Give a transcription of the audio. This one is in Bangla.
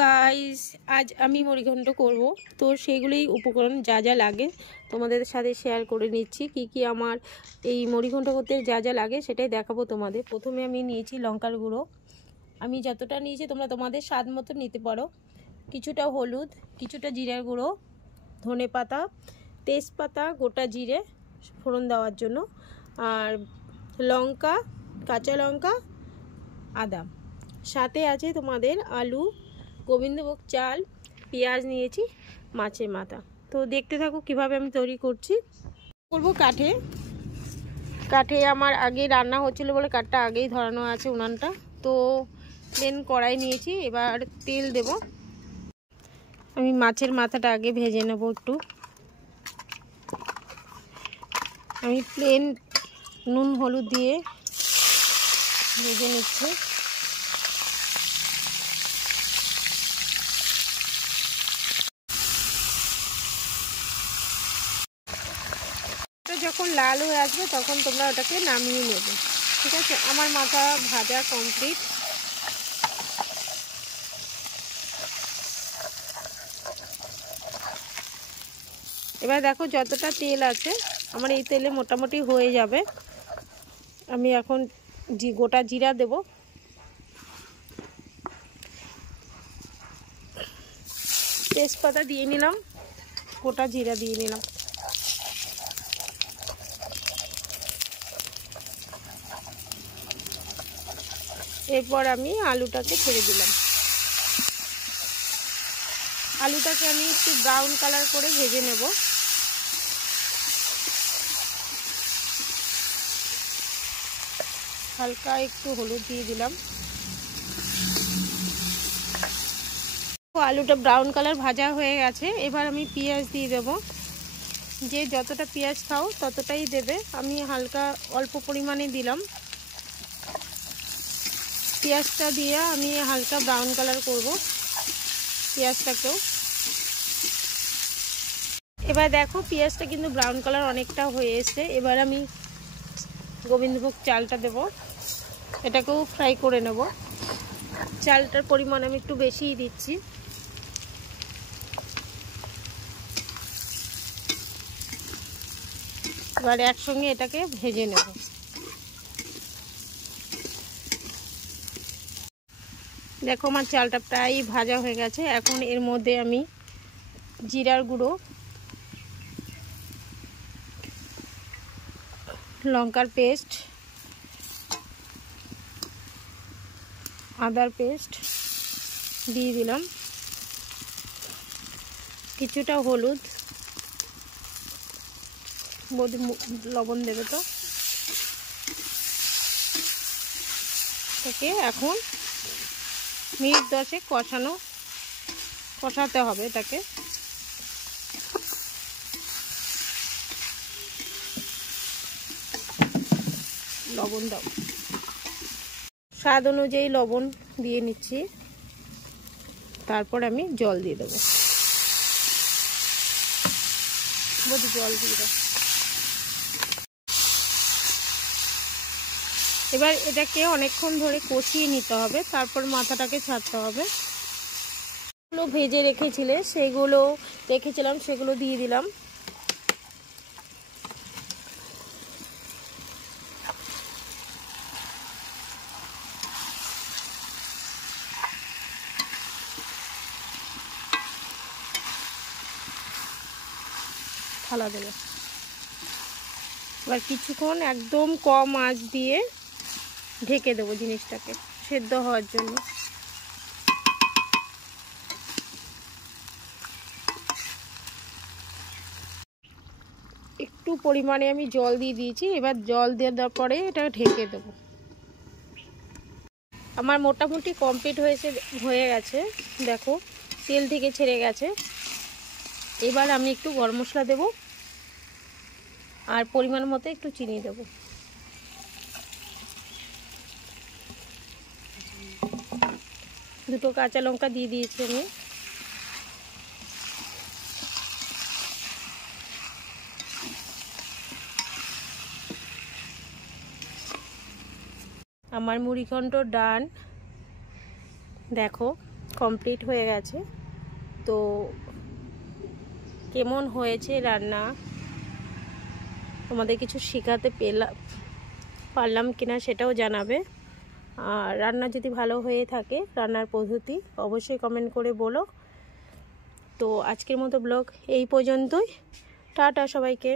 গাইস, আজ আমি মুড়িঘণ্ট করব। তো সেগুলোই উপকরণ যা যা লাগে তোমাদের সাথে শেয়ার করে নিচ্ছি। কি আমার এই মুড়িঘণ্ট করতে যা যা লাগে সেটাই দেখাবো তোমাদের। প্রথমে আমি নিয়েছি লঙ্কার গুঁড়ো। আমি যতটা নিয়েছি তোমরা তোমাদের স্বাদ মতো নিতে পারো। কিছুটা হলুদ, কিছুটা জিরার গুঁড়ো, ধনে পাতা, তেজপাতা, গোটা জিরে ফোড়ন দেওয়ার জন্য, আর লঙ্কা, কাঁচা লঙ্কা, আদা। সাথে আছে তোমাদের আলু, গোবিন্দভোগ চাল, পেঁয়াজ নিয়েছি, মাছের মাথা। তো দেখতে থাকো কিভাবে আমি তৈরি করছি। করবো কাঠে আমার আগে রান্না হচ্ছিল বলে কাঠটা আগেই ধরানো আছে উনানটা। তো দেন কড়াই নিয়েছি, এবার তেল দেব। আমি মাছের মাথাটা আগে ভেজে নেব একটু। আমি প্লেন নুন হলুদ দিয়ে ভেজে নিচ্ছি। যখন লাল হয়ে আসবে তখন তোমরা ওটাকে নামিয়ে নেবে। ঠিক আছে, আমার মাথা ভাজা কমপ্লিট। এবার দেখো যতটা তেল আছে আমার এই তেলে মোটামুটি হয়ে যাবে। আমি এখন গোটা জিরা দেব, তেজপাতা দিয়ে নিলাম, গোটা জিরা দিয়ে নিলাম। এরপর আমি আলুটাকে ছেড়ে দিলাম। আলুটাকে আমি একটু ব্রাউন কালার করে ভেজে নেব। হালকা একটু হলুদ দিয়ে দিলাম। আলুটা ব্রাউন কালার ভাজা হয়ে গেছে। এবার আমি পেঁয়াজ দিয়ে দেব। যে যতটা পেঁয়াজ খাও ততটাই দেবে। আমি হালকা অল্প পরিমাণে দিলাম। পেঁয়াজটা দিয়ে আমি হালকা ব্রাউন কালার করব পেঁয়াজটাকেও। এবার দেখো পেঁয়াজটা কিন্তু ব্রাউন কালার অনেকটা হয়ে এসছে। এবার আমি গোবিন্দভোগ চালটা দেব, এটাকেও ফ্রাই করে নেব। চালটার পরিমাণ আমি একটু বেশিই দিচ্ছি। এবার একসঙ্গে এটাকে ভেজে নেব। দেখো আমার চালটা প্রায় ভাজা হয়ে গেছে। এখন এর মধ্যে আমি জিরার গুঁড়ো, লঙ্কার পেস্ট, আদার পেস্ট দিয়ে দিলাম, কিছুটা হলুদ, লবণ দেবে তো। ওকে, এখন মিনিট 10 কষাতে হবে এটাকে। লবণ দাও, স্বাদ অনুযায়ী লবণ দিয়ে নিচ্ছি। তারপর আমি জল দিয়ে দেবো। জল দিয়ে দেবো। এবার এটাকে অনেকক্ষণ ধরে কষিয়ে নিতে হবে, তারপর মাথাটাকে ছাড়তে হবে। যেগুলো ভেজে রেখেছিলাম সেগুলো দিয়ে দিলাম। থালা দেবো। এবার কিছুক্ষণ একদম কম আঁচ দিয়ে ঢেকে দেবো জিনিসটাকে সেদ্ধ হওয়ার জন্য। একটু পরিমাণে আমি জল দিয়ে দিয়েছি। এবার জল দেওয়ার পরে এটা ঢেকে দেবো। আমার মোটামুটি কমপ্লিট হয়ে গেছে। দেখো তেল থেকে ছেড়ে গেছে। এবার আমি একটু গরম মশলা দেব আর পরিমাণ মতো একটু চিনি দেব। দুটো কাঁচা লঙ্কা দিয়ে দিয়েছি আমি। আমার মুড়িঘণ্ট ডান। দেখো কমপ্লিট হয়ে গেছে। তো কেমন হয়েছে রান্না তোমাদের কিছু শেখাতে পারলাম কিনা সেটাও জানাবে। আর রান্না যদি ভালো হয়ে থাকে রান্নার পদ্ধতি অবশ্যই কমেন্ট করে বলো। তো আজকের মতো ব্লগ এই পর্যন্তই। টাটা সবাইকে।